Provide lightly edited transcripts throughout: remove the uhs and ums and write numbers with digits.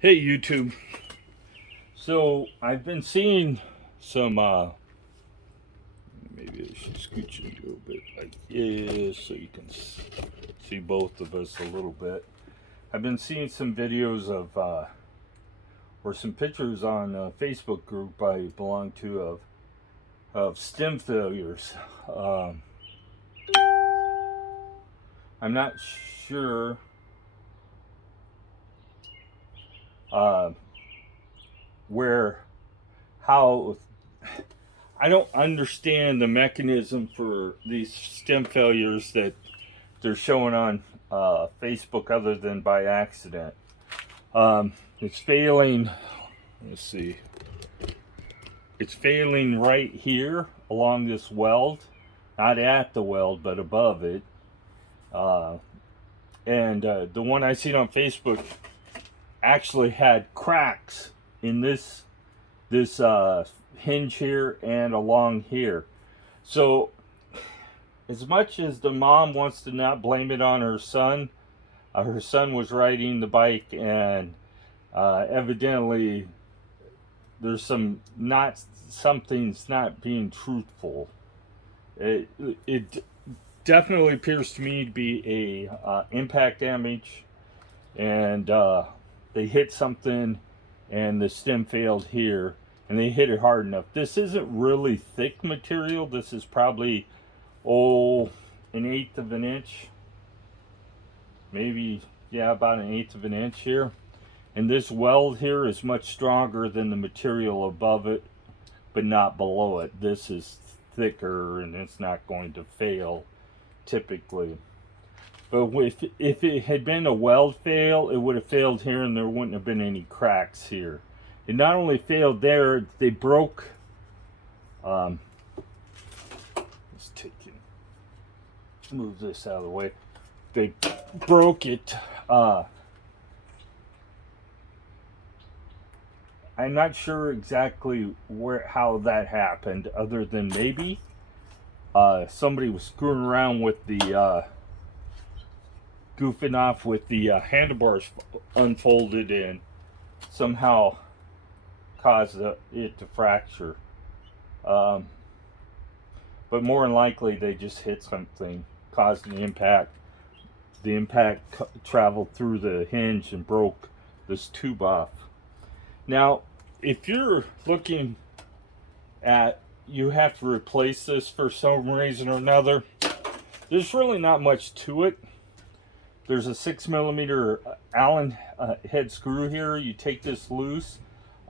Hey YouTube. So I've been seeing some maybe I should scooch in a little bit like this so you can see both of us a little bit. I've been seeing some videos of or some pictures on a Facebook group I belong to of stem failures. Um, I'm not sure uh, where how I don't understand the mechanism for these stem failures that they're showing on Facebook other than by accident. It's failing. Let's see. It's failing right here along this weld, not at the weld, but above it. Uh, and the one I seen on Facebook actually had cracks in this hinge here and along here. So as much as the mom wants to not blame it on her son was riding the bike and evidently there's something's not being truthful. It definitely appears to me to be a impact damage, and they hit something, and the stem failed here, and they hit it hard enough. This isn't really thick material. This is probably an eighth of an inch, maybe, yeah, about an eighth of an inch here. And this weld here is much stronger than the material above it, but not below it. This is thicker and it's not going to fail typically. But if it had been a weld fail, it would have failed here and there wouldn't have been any cracks here. It not only failed there, they broke. Let's move this out of the way. They broke it. I'm not sure exactly how that happened, other than maybe somebody was screwing around with the goofing off with the handlebars unfolded and somehow caused it to fracture. But more than likely, they just hit something, caused an impact. The impact traveled through the hinge and broke this tube off. Now, if you're looking at you have to replace this for some reason or another, there's really not much to it. There's a 6mm Allen head screw here. You take this loose,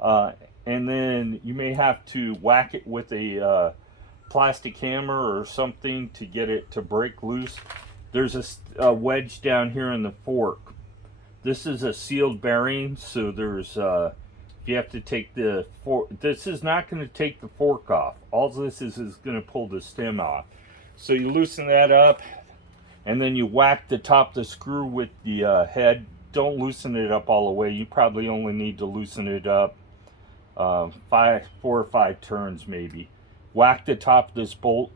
and then you may have to whack it with a plastic hammer or something to get it to break loose. There's a wedge down here in the fork. This is a sealed bearing, so there's you have to take the fork. This is not going to take the fork off. All this is going to pull the stem off. So you loosen that up, and then you whack the top of the screw with the head. Don't loosen it up all the way. You probably only need to loosen it up 4 or 5 turns maybe. Whack the top of this bolt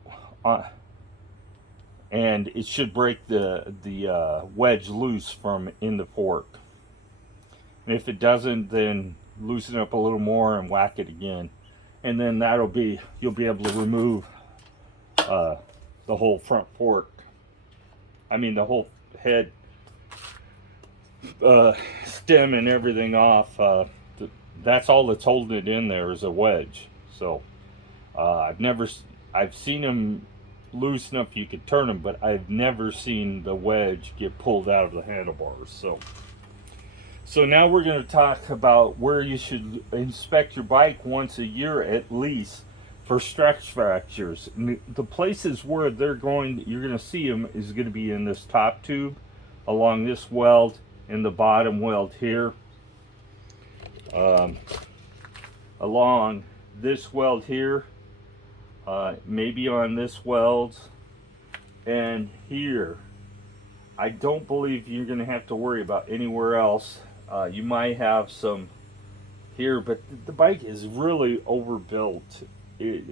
and it should break the wedge loose from in the fork. And if it doesn't, then loosen it up a little more and whack it again, and then you'll be able to remove the whole front fork. I mean the whole head stem and everything off. That's all that's holding it in there is a wedge. So I've seen them loose enough you could turn them, but I've never seen the wedge get pulled out of the handlebars. So now we're going to talk about where you should inspect your bike once a year at least for stretch fractures. And the places where you're going to see them is going to be in this top tube, along this weld, and the bottom weld here, along this weld here, maybe on this weld, and here. I don't believe you're going to have to worry about anywhere else. You might have some here, but the bike is really overbuilt. The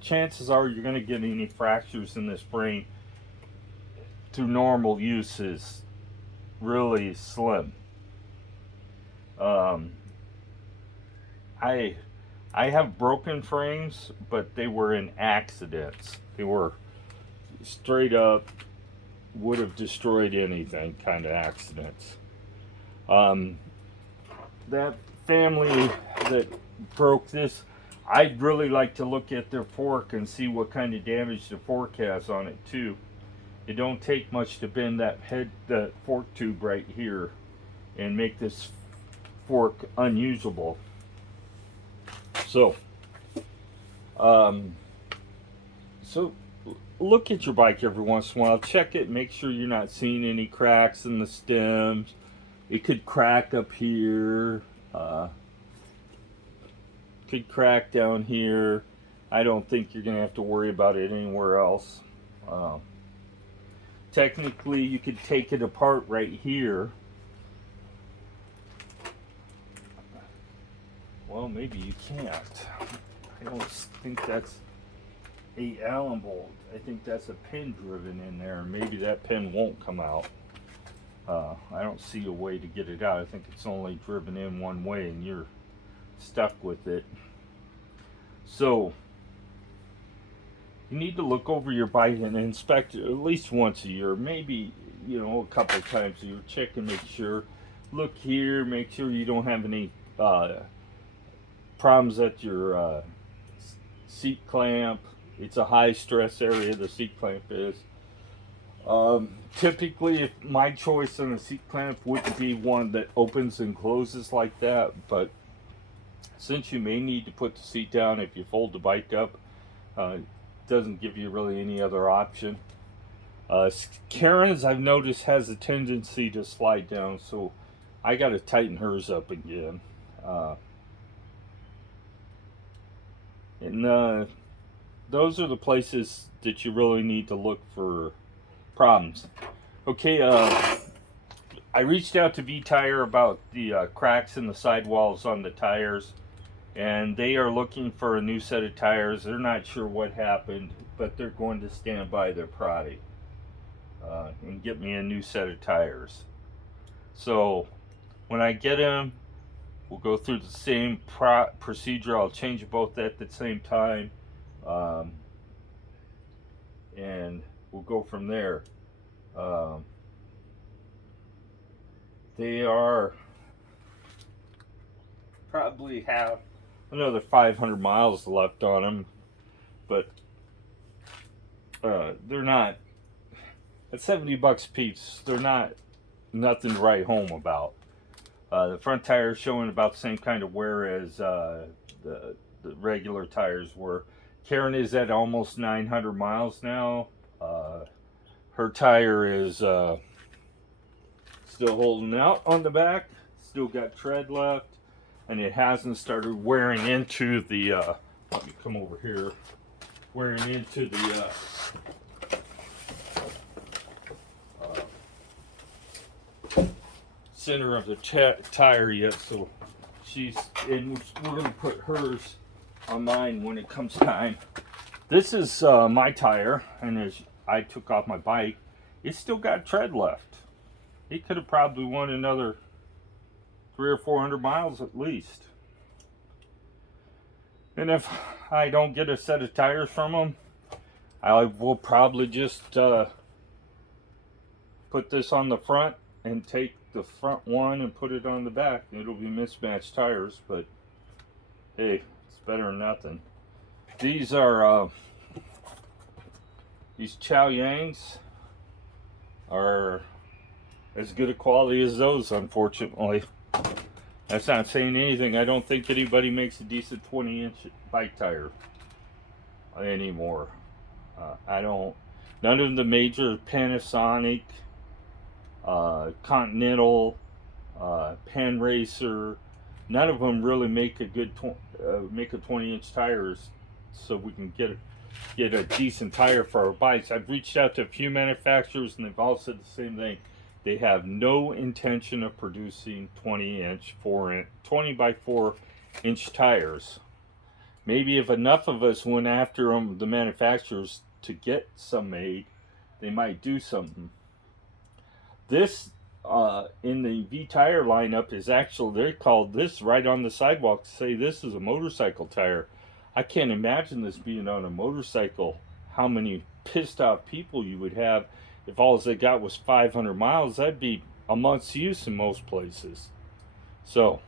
chances are you're going to get any fractures in this frame through normal use is really slim. Um, I I have broken frames, but they were in accidents. They were straight up would have destroyed anything kind of accidents. Um, that family that broke this, I'd really like to look at their fork and see what kind of damage the fork has on it too. It don't take much to bend that fork tube right here and make this fork unusable. So, um, so look at your bike every once in a while. Check it. Make sure you're not seeing any cracks in the stems. It could crack up here. Could crack down here. I don't think you're gonna have to worry about it anywhere else. Technically, you could take it apart right here. Well, maybe you can't. I don't think that's a Allen bolt. I think that's a pin driven in there. Maybe that pin won't come out. I don't see a way to get it out. I think it's only driven in one way and you're stuck with it. So you need to look over your bike and inspect it at least once a year, maybe a couple of times a year. Check and make sure. Look here, make sure you don't have any problems at your seat clamp. It's a high stress area, the seat clamp is. Typically, if my choice on a seat clamp wouldn't be one that opens and closes like that, but since you may need to put the seat down if you fold the bike up, it doesn't give you really any other option. Karen's, I've noticed, has a tendency to slide down, so I got to tighten hers up again. And those are the places that you really need to look for problems. Okay, I reached out to V-Tire about the cracks in the sidewalls on the tires, and they are looking for a new set of tires. They're not sure what happened, but they're going to stand by their product and get me a new set of tires. So when I get them, we'll go through the same procedure. I'll change both at the same time, and we'll go from there. They are probably have another 500 miles left on them, but they're not at $70 a piece. They're not nothing to write home about. The front tire is showing about the same kind of wear as the regular tires were. Karen is at almost 900 miles now. Her tire is still holding out on the back. Still got tread left, and it hasn't started wearing into the. Let me come over here. Wearing into the. Center of the tire yet, so and we're gonna put hers on mine when it comes time. This is my tire, and as I took off my bike, it's still got tread left. It could have probably won another 300 or 400 miles at least. And if I don't get a set of tires from them, I will probably just put this on the front and take the front one and put it on the back. It'll be mismatched tires, but hey, it's better than nothing. These are these Chow Yangs are as good a quality as those, unfortunately. That's not saying anything. I don't think anybody makes a decent 20-inch bike tire anymore. None of the major Panasonic, Continental, Pan Racer, none of them really make a good 20-inch tires, so we can get a decent tire for our bikes. I've reached out to a few manufacturers, and they've all said the same thing. They have no intention of producing 20 by 4 inch tires. Maybe if enough of us went after them, the manufacturers, to get some made, they might do something. This in the V tire lineup is actually, they called this right on the sidewalk to say this is a motorcycle tire. I can't imagine this being on a motorcycle. How many pissed off people you would have if all they got was 500 miles. That'd be a month's use in most places. So,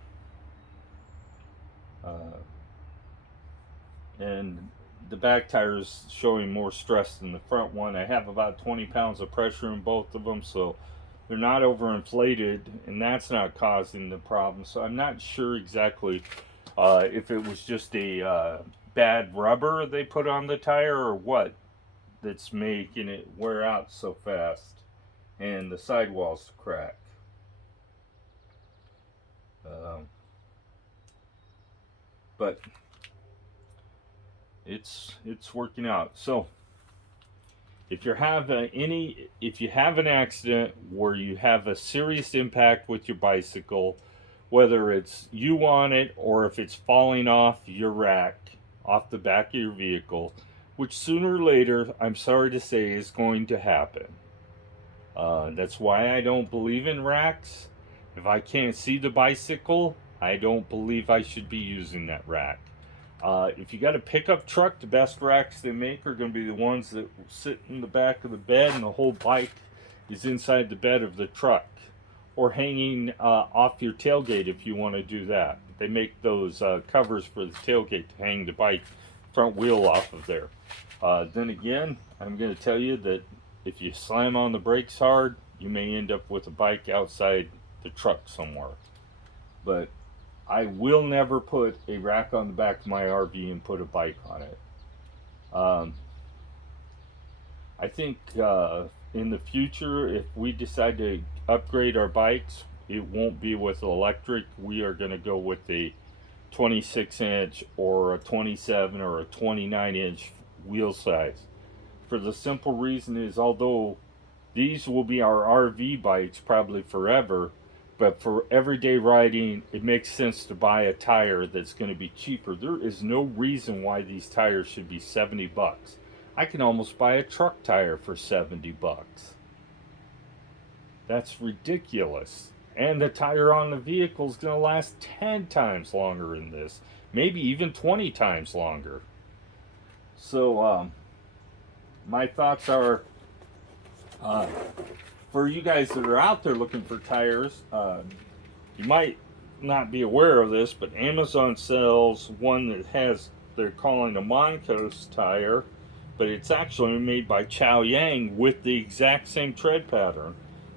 uh, and the back tire is showing more stress than the front one. I have about 20 pounds of pressure in both of them, so they're not overinflated, and that's not causing the problem. So I'm not sure exactly if it was just a bad rubber they put on the tire or what that's making it wear out so fast and the sidewalls crack. Um, but it's working out. So if you have if you have an accident where you have a serious impact with your bicycle, whether it's you on it or if it's falling off your rack, off the back of your vehicle, which sooner or later, I'm sorry to say, is going to happen. That's why I don't believe in racks. If I can't see the bicycle, I don't believe I should be using that rack. If you got a pickup truck, the best racks they make are going to be the ones that sit in the back of the bed and the whole bike is inside the bed of the truck, or hanging off your tailgate if you want to do that. They make those covers for the tailgate to hang the bike front wheel off of there. Then again, I'm going to tell you that if you slam on the brakes hard, you may end up with a bike outside the truck somewhere. But I will never put a rack on the back of my RV and put a bike on it. Um, I think in the future, if we decide to upgrade our bikes, it won't be with electric. We are going to go with a 26-inch or a 27 or a 29-inch wheel size. For the simple reason is, although these will be our RV bikes probably forever, but for everyday riding, it makes sense to buy a tire that's going to be cheaper. There is no reason why these tires should be $70. I can almost buy a truck tire for $70. That's ridiculous. And the tire on the vehicle is going to last 10 times longer than this, maybe even 20 times longer. So, my thoughts are uh, for you guys that are out there looking for tires, you might not be aware of this, but Amazon sells one that has, they're calling a Moncoast tire, but it's actually made by Chow Yang with the exact same tread pattern.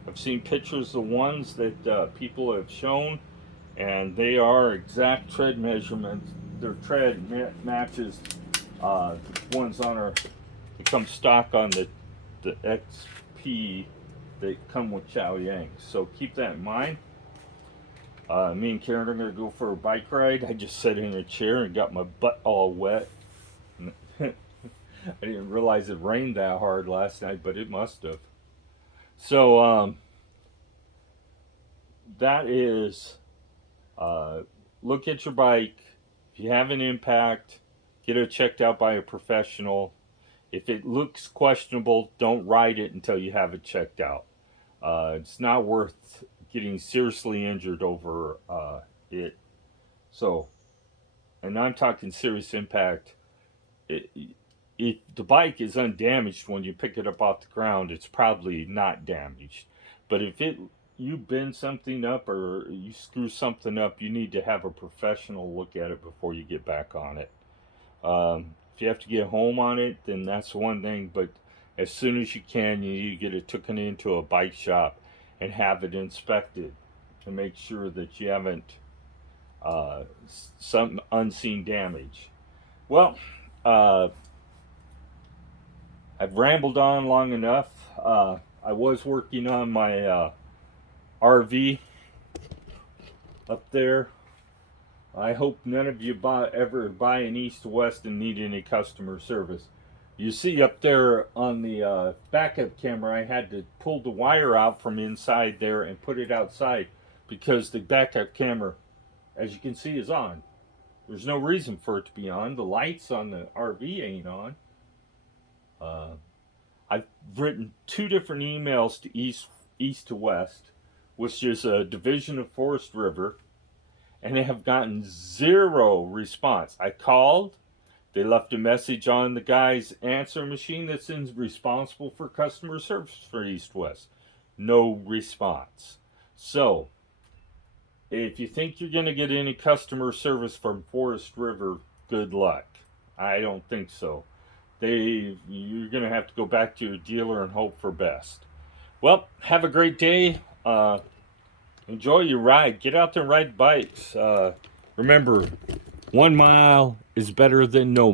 I've seen pictures of ones that people have shown, and they are exact tread measurements. Their tread matches the ones on our, that come stock on the XP that come with Chow Yang. So keep that in mind. Me and Karen are going to go for a bike ride. I just sat in a chair and got my butt all wet. I didn't realize it rained that hard last night, but it must have. So that is, look at your bike. If you have an impact, get it checked out by a professional. If it looks questionable, don't ride it until you have it checked out. It's not worth getting seriously injured over it. So, and I'm talking serious impact. If the bike is undamaged when you pick it up off the ground, it's probably not damaged. But if you bend something up or you screw something up, you need to have a professional look at it before you get back on it. If you have to get home on it, then that's one thing. But as soon as you can, you need to get it taken into a bike shop and have it inspected to make sure that you haven't some unseen damage. Well, I've rambled on long enough. I was working on my RV up there. I hope none of you ever buy an east to west and need any customer service. You see up there on the backup camera, I had to pull the wire out from inside there and put it outside because the backup camera, as you can see, is on. There's no reason for it to be on. The lights on the RV ain't on. I've written 2 different emails to east to west. which is a division of Forest River, and they have gotten zero response. I called. They left a message on the guy's answer machine that's responsible for customer service for East West. No response. So, if you think you're going to get any customer service from Forest River, good luck. I don't think so. You're going to have to go back to your dealer and hope for best. Well, have a great day. Enjoy your ride. Get out there and ride bikes. Remember, 1 mile is better than no mile.